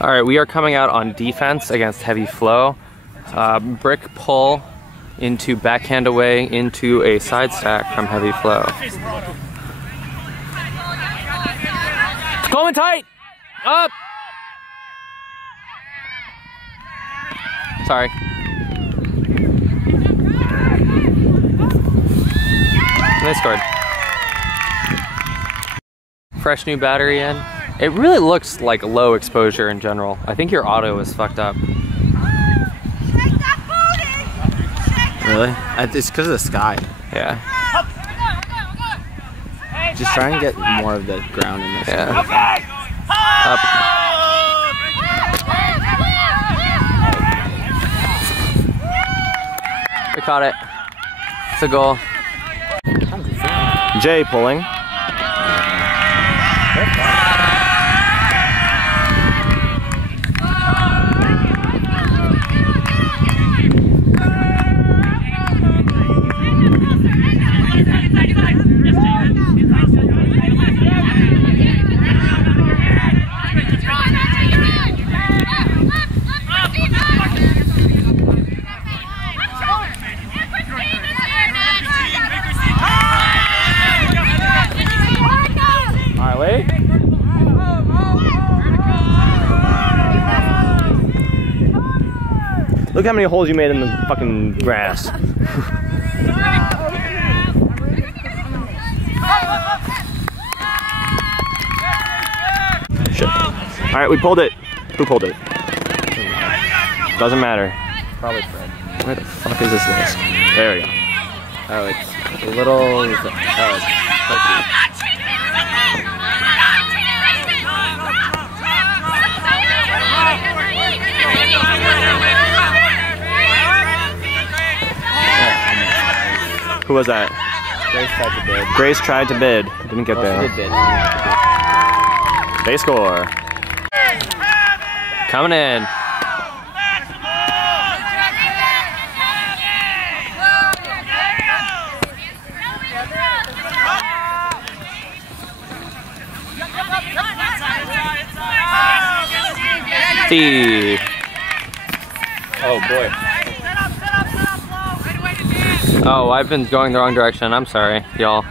All right, we are coming out on defense against heavy flow. Brick pull into backhand away into a side stack from heavy flow. Going tight! Up! Sorry. They scored. Fresh new battery in. It really looks like low exposure in general. I think your auto is fucked up. Really? It's because of the sky. Yeah. Just try and get more of the ground in this. Yeah. Up. We caught it. It's a goal. Jay pulling. Look how many holes you made in the fucking grass. Shit. Alright, we pulled it. Who pulled it? Doesn't matter. Probably Fred. Where the fuck is this disc? There we go. Oh, it's a little... Oh, it's Who was that? Grace tried to bid. Grace tried to bid. Didn't get there. They score. Coming in. Steve. Oh boy. Oh, I've been going the wrong direction. I'm sorry, y'all.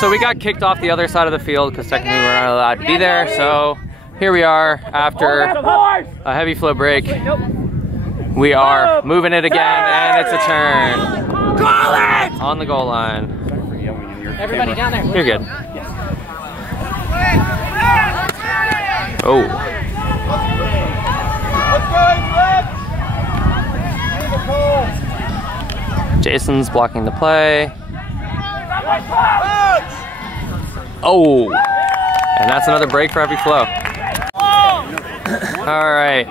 So we got kicked off the other side of the field because technically we're not allowed to be there. So here we are after a heavy flow break. We are moving it again, and it's a turn. Call it! On the goal line. Everybody down there. You're good. Oh. Jason's blocking the play. Oh. And that's another break for heavy flow. All right.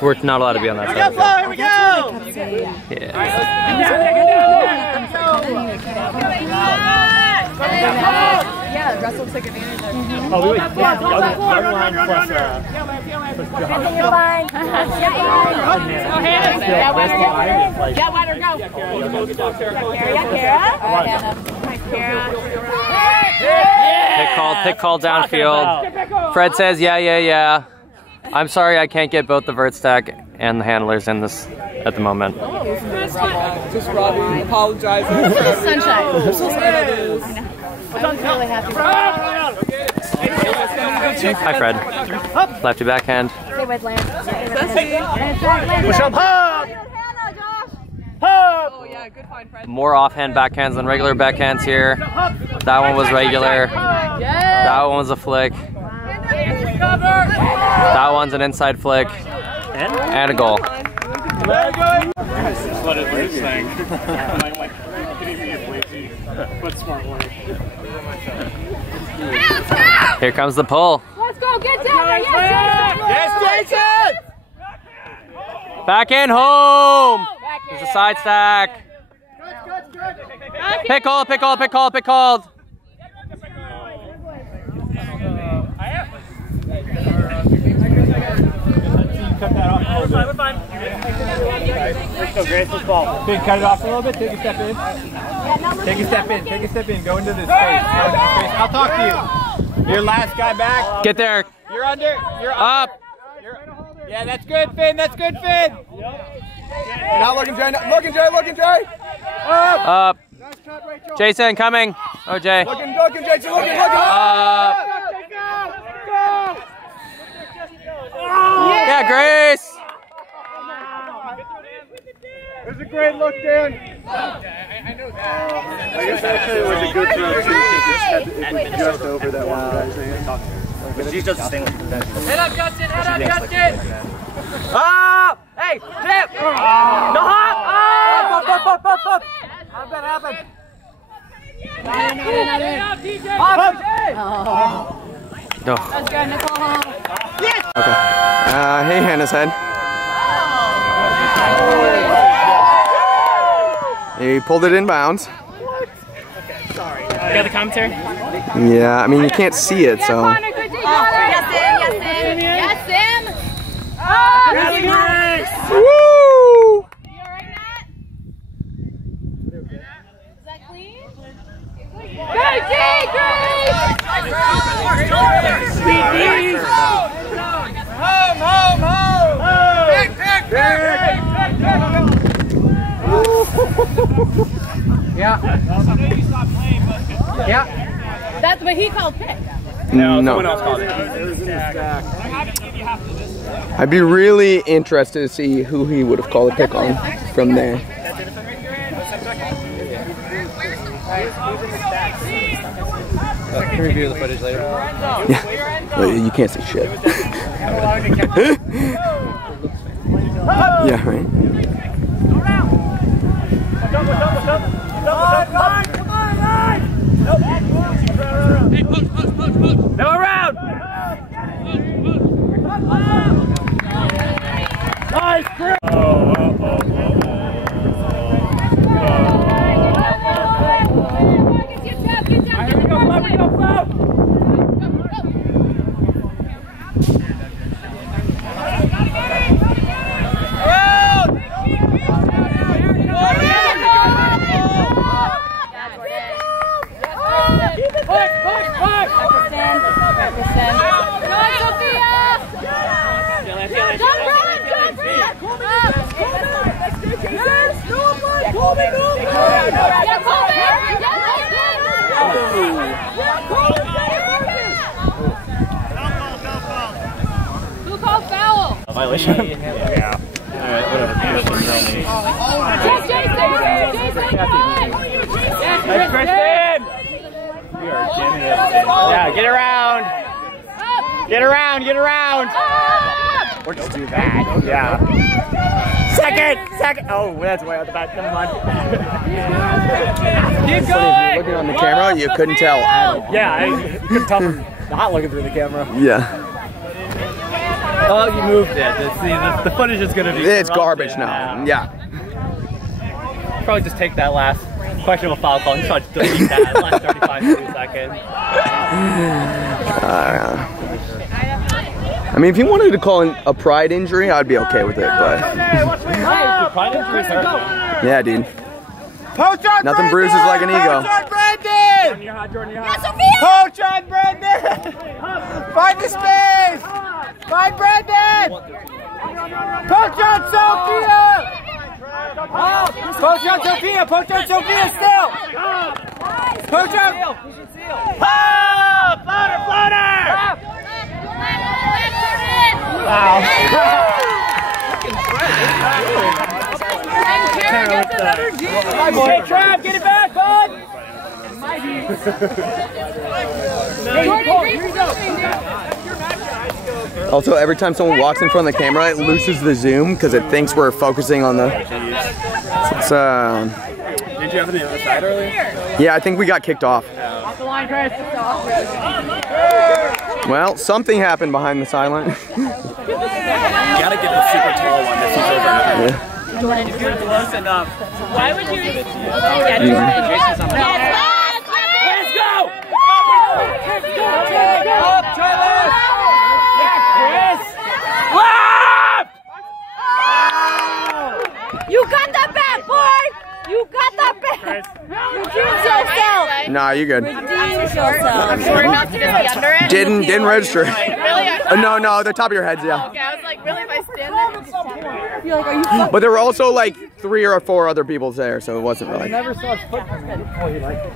We're not allowed to be on that side. Here we go! Yeah. Yeah, Russell took advantage of it. Oh, we went line plus Pick call downfield. Fred says, yeah. I'm sorry I can't get both the vert stack and the handlers in this at the moment. Just Robbie apologizing. Sunshine. I'm really happy. Hi, Fred. Lefty backhand. Push up, hop! Oh yeah, good find, Fred. More offhand backhands than regular backhands here. That one was regular. That one was a flick. That one's an inside flick. And a goal. What is this thing? Here comes the pull. Let's go, get down there. Yes, Jason! Back in home. There's a side stack. Pick called. Cut that off. We're fine. Let's go, Grace. Let's ball. Big, cut it off a little bit. Take a step in. Take a step in. Take a step in. Go into this space. I'll talk to you. Your last guy back. Get there. You're under. You're up. Yeah, that's good, Finn. That's good, Finn. Not looking, Jay. Looking, Jay. Looking, Jay. Up. Jason coming. Oh, Jay. Looking, Jason. Looking. Up. Yeah, Grace. It was a great look, Dan. I know that. I guess actually it was a good throw, too, because it was just over that one guy's hand. But she's just staying with that. Head up, Justin! Head up, Justin! Up. Hey, Chip. No hop. Up. How's that happen? No. Let's go, Nicole. Yes! Okay. Hey, Hannah's head. He pulled it in bounds. Okay, sorry. You got the commentary? Yeah, I mean, you can't see it, so. Yes, Sam. Oh, Woo! you alright, Matt? Is that clean? Go, Jay, Grace! Home! Yeah. Yeah. That's what he called pick. No. Someone else called it. I'd be really interested to see who he would have called a pick on from there. Can we review the footage later? Yeah. Well, you can't see shit. Yeah, right? No, around! Nice grip! Who called foul? Violation? Yeah. Alright, whatever. Yes, Jason! Jason, Nice, Kristen! We are jamming it. Yeah, get around! Get around! Or just do that. Yeah. Second! Oh, that's way out the back. Never mind. Keep If you're looking on the camera, you couldn't tell at all. Yeah, I couldn't tell from not looking through the camera. Yeah. Oh, you moved it. The footage is going to be It's garbage now. Yeah. Probably just take that last questionable foul call and try to delete that last 35 seconds. I mean, if you wanted to call in a pride injury, I'd be okay with it, but. Pride injuries are Yeah, dude. Nothing bruises like an ego. Jordan, you're hot. Poach on Brandon! Find the space! Find Brandon! Poach on Sophia! Poach on Sophia! Poach on Sophia still! Poach on! Floater! Wow. Hey, Trav, get it back, bud! Also, every time someone walks in front of the camera, it loses the zoom because it thinks we're focusing on the. It's, Did you have it on the other side earlier? yeah, I think we got kicked off. Off the line, Chris. Well, something happened behind the sideline. You gotta get the super tall one that sees over. Yeah. Jordan, if you're close enough. Why would you? Yes, Let's go! Up, Charlie! Nah, you good. I'm sorry not to just be under it. Didn't register. Really? No, the top of your heads, yeah. Okay, I was like, really, if I stand there? You're like, are you But there were also like 3 or 4 other people there, so it wasn't really. I never saw his foot. Oh, he liked it.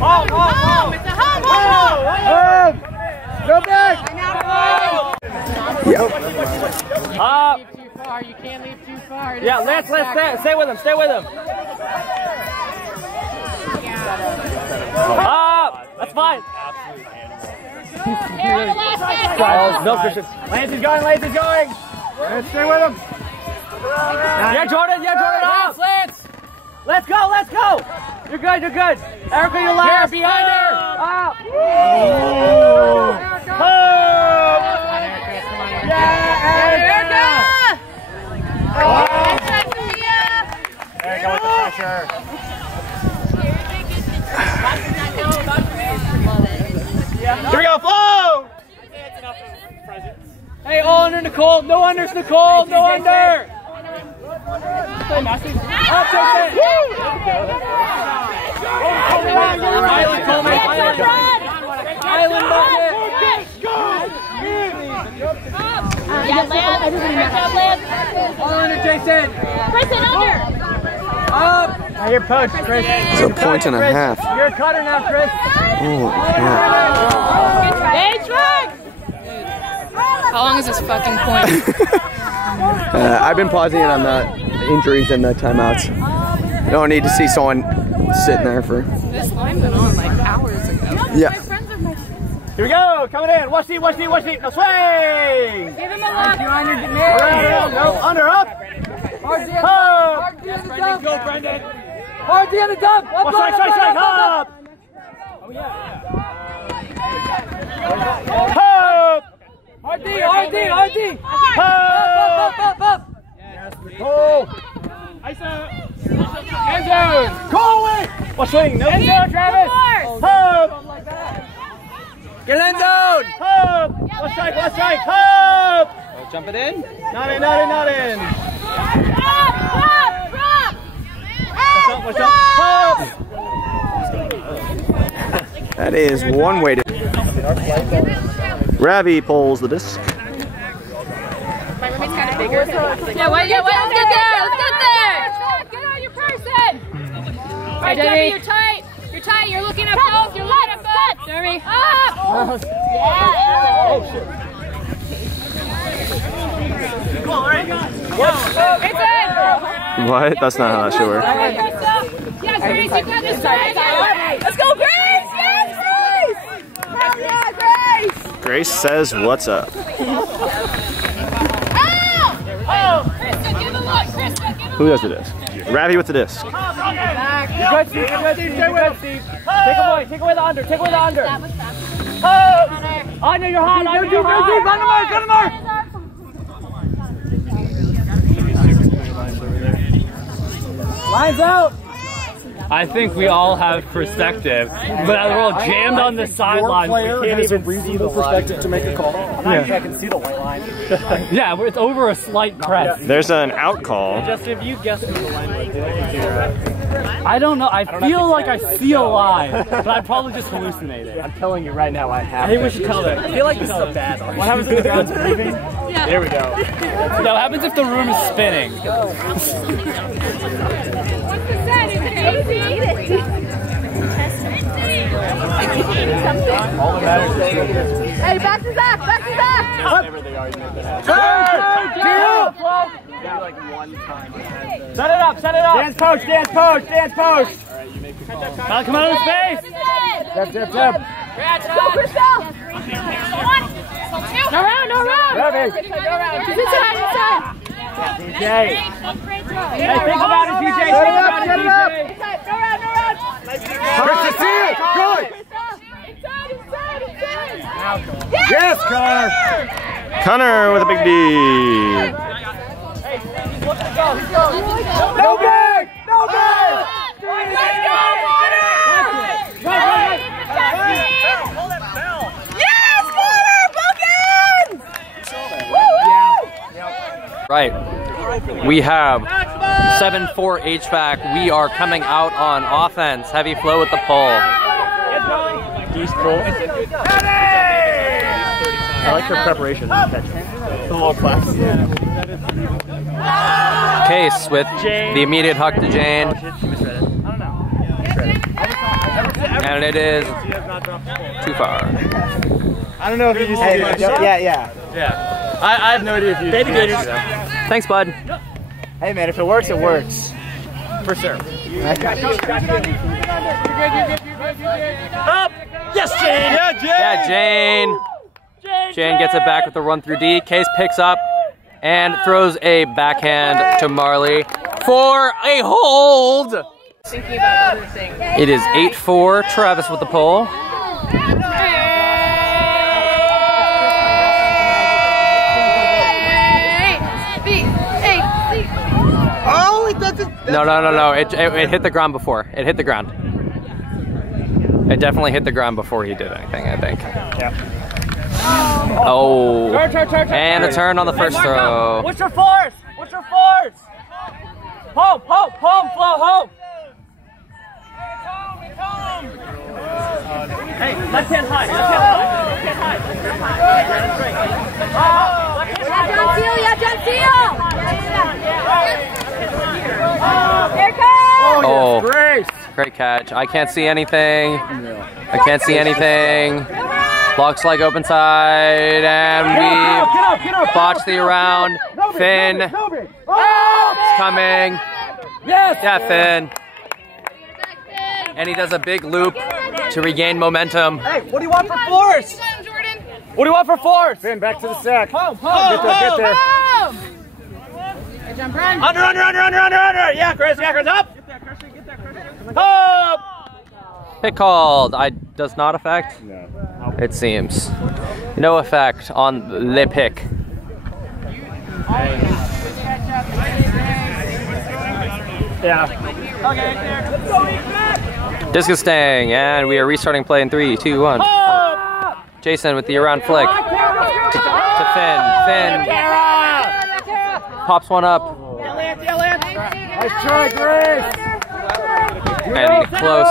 home? It's a home! Go back! Yep. Too far. You can't leave too far. Yeah, Lance, stay with him. Stay with him. That's fine. No, Christian. Lance is going. Lance, stay with him. Yeah, Jordan. Up. Lance. Let's go. You're good. Erica, you're last. Here, behind her. Up. Yeah, Erica. Erica with the pressure. Here we go, flow! Hey, all under Nicole. No unders, Nicole. No under. Up, Jason. Island, Coleman. Island bucket. All under, Jason. Prison under. Up. Now you're poached, Chris. It's a point and a half. You're a cutter now, Chris. Oh, Hey, Trent! How long is this fucking point? I've been pausing it on the injuries and the timeouts. You don't need to see someone sitting there for. This line went on like hours ago. Yeah. Here we go, coming in. Watch deep. No swing. Give him a look. No, under, up. Hard D on the dump. Go, Brendan. Hard D on the dump. Strike, up. Oh, yeah. Up. Hard D. Up. Yes, Nicole. End zone. Call it. Watch swing. No end zone, Travis. Up. Get end zone. Up. Let's strike. Up. Jump it in. Not in. What's up? That is one way to. Ravi pulls the disc. My roommate's kind of bigger. Yeah, let's get there. Get on your person. All right, Debbie, you're tight. You're looking at both. Debbie, up. Yeah. Oh, shit. What? That's not how that should work. Yes, Grace, you got this side. Let's go, Grace! Yes, Grace! Hell yeah, Grace! Grace says, "What's up?" Krista, give a look. Who does the disc? Ravi with the disc. Good, Steve. Stay with him, Steve. Take away the under. Under, you're hot. Run the mark. Lines out. I think we all have perspective, but we're all jammed on the sideline. We can't even see the perspective to make a call. I can see the white line. Yeah, it's over a slight crest. There's an out call. Just if you guess who the line might be. I don't know. I feel like I see a line, but I'm probably just hallucinating. I'm telling you right now, I have. I think we should tell them. I feel like this is a bad argument. What happens if the ground's moving? Yeah. There we go. Now, what happens if the room is spinning? What's the set? Is it easy? All that matters is Hey, back to Zach! whatever the argument that happens. Set it up. Dance post. Come out of the space! Tap. Go, Crystal! No round! Ravi. Inside! DJ. Hey, think about it, DJ. No round! Krista, see it! Good! Inside! Yes, Connor. Connor with a big D. No bag! Yes, Connor! Bookends! Right. We have 7-4 HVAC. We are coming out on offense. Heavy flow with the pole. East pull. I like her preparation. The whole class. Case with the immediate huck to Jane. And it is too far. I don't know if you just did it. Yeah. I have no idea if you did it. Thanks, bud. Hey, man, if it works, it works. For sure. Up! Yes, Jane! Yeah, Jane. Jane gets it back with the run through D. Case picks up and throws a backhand to Marley for a hold. Thinking about other things. It is 8-4. Travis with the pole. No. It hit the ground before. It hit the ground. It definitely hit the ground before he did anything, I think. Yeah. Oh. And a turn on the first throw. What's your force? Home, flow, home. Hey, left hand high. John Seal! Here it comes! Oh, great catch. I can't see anything. Looks like open side, and we botch the around. Finn is coming. Yeah, Finn. And he does a big loop to regain momentum. Hey, what do you want for force? What do you want for force? Finn, back to the sack. Home. Get there. Under. Yeah, Chris, up. Up. Pick called. Does not affect? No. It seems. No effect on the pick. Yeah. Discus stang, and we are restarting play in 3, 2, 1. Jason with the around flick to Finn. Finn pops one up. Nice try, Grace. And close.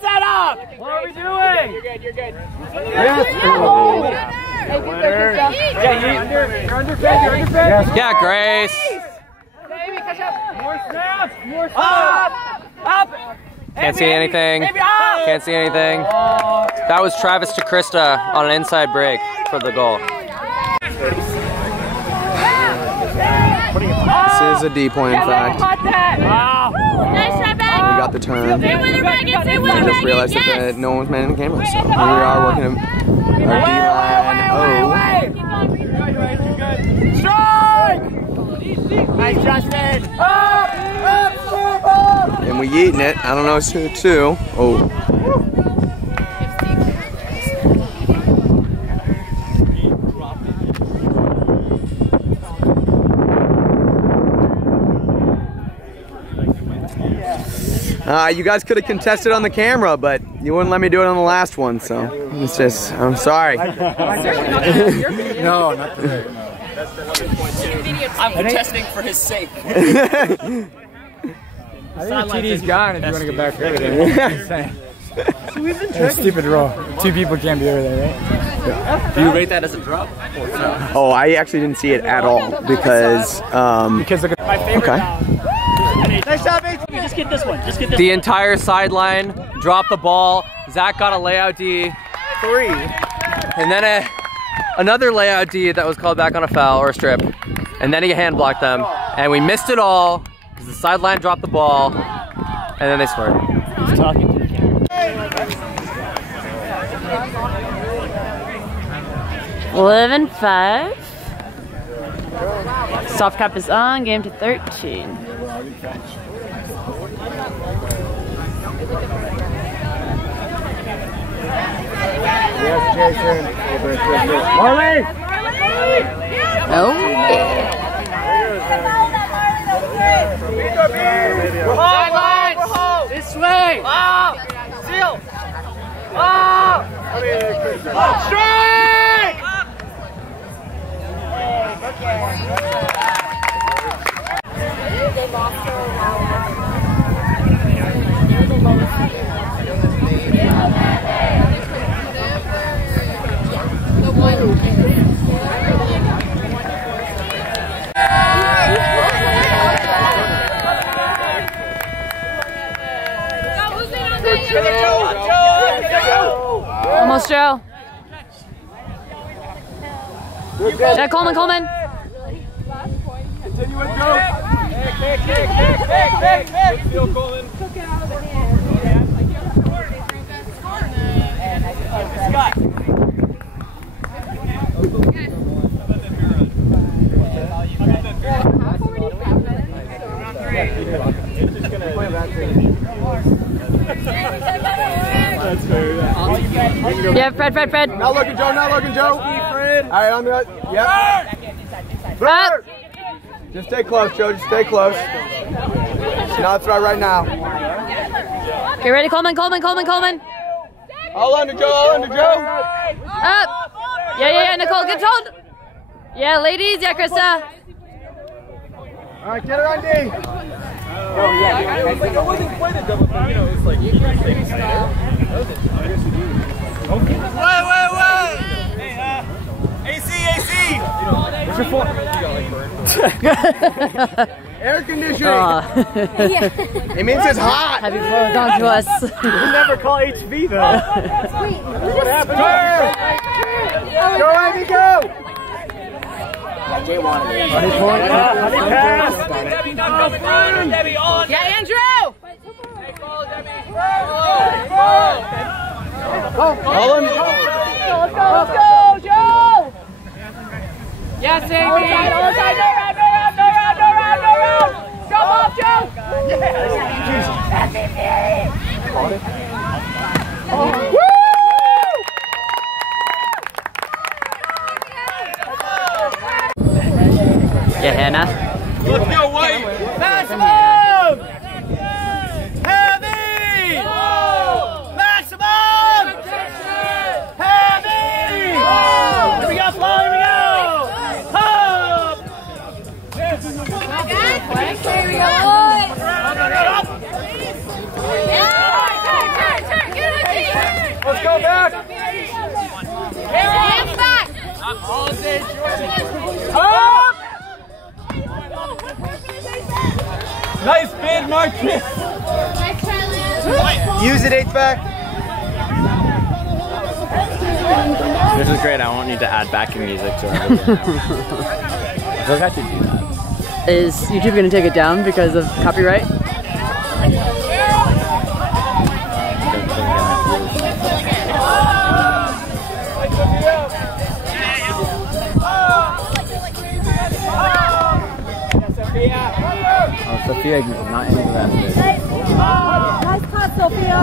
Set up. What are we doing? You're good. Yes. Yeah, Grace. More snaps. Up. Can't see anything. That was Travis to Krista on an inside break for the goal. This is a D point, in fact. Nice try, back. We got the turn. Stay with her, Megan. Stay with I her, just Megan. realized that no one's manning the camera, so here we are working our D-line. Strike! Nice, Justin. Up. And we eating it. I don't know, it's 2-2. Oh. You guys could have contested on the camera, but you wouldn't let me do it on the last one, so it's just, I'm sorry. No, not today. I'm contesting for his sake. I think the TD's gone if you want to get back over there. That's a stupid rule. 2 people can't be over there, right? Yeah. Do you rate that as a drop? Oh, I actually didn't see it at all because look at my favorite. Okay. Nice job, just get this one. The entire sideline dropped the ball. Zach got a layout D. 3. And then another layout D that was called back on a foul or a strip. And then he hand blocked them. And we missed it all because the sideline dropped the ball. And then they scored. He's talking to the camera. 11-5. Soft cap is on. Game to 13. Yes, Jason. Marley! Oh, Sidelines! This way! Seal! Strike! Almost, Joe. Yeah, Coleman. Continue with Joe. Kick. Coleman. Scott. Yeah, Fred. Not looking, Joe. All right, on the. Yep. Up. Just stay close, Joe. Just stay close. Not throw right now. Okay, ready, Coleman. All under Joe. Up. Yeah, Nicole, get hold. Yeah, ladies. Yeah, Krista. All right, get her on D. I wasn't quite a double, but you know, it's like you can take it. Wait! Hey, AC! What's your fault? Air conditioning. It means it's hot. Have you flown on to us? You never call HV though. What happened? Go, Ivy, go! Honey pass! Yeah, Andrew! Let's go, Joe! Yes, Amy! No round! Come off, Joe! Yeah, Hannah. Let's go, White! Maximum! Heavy! Maximum! Heavy! Here we go, Flo, here we go! Up! Let's go back! Hands back! Up! Nice bid, Marcus! Use it, HVAC. This is great. I won't need to add backing music to it. I feel like I should do that. Is YouTube going to take it down because of copyright? Oh, Sophia, not into that. Nice cut, Sophia.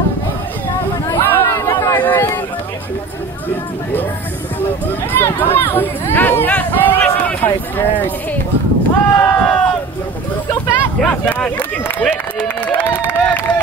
Go fast! Yeah, fast. Looking quick, baby.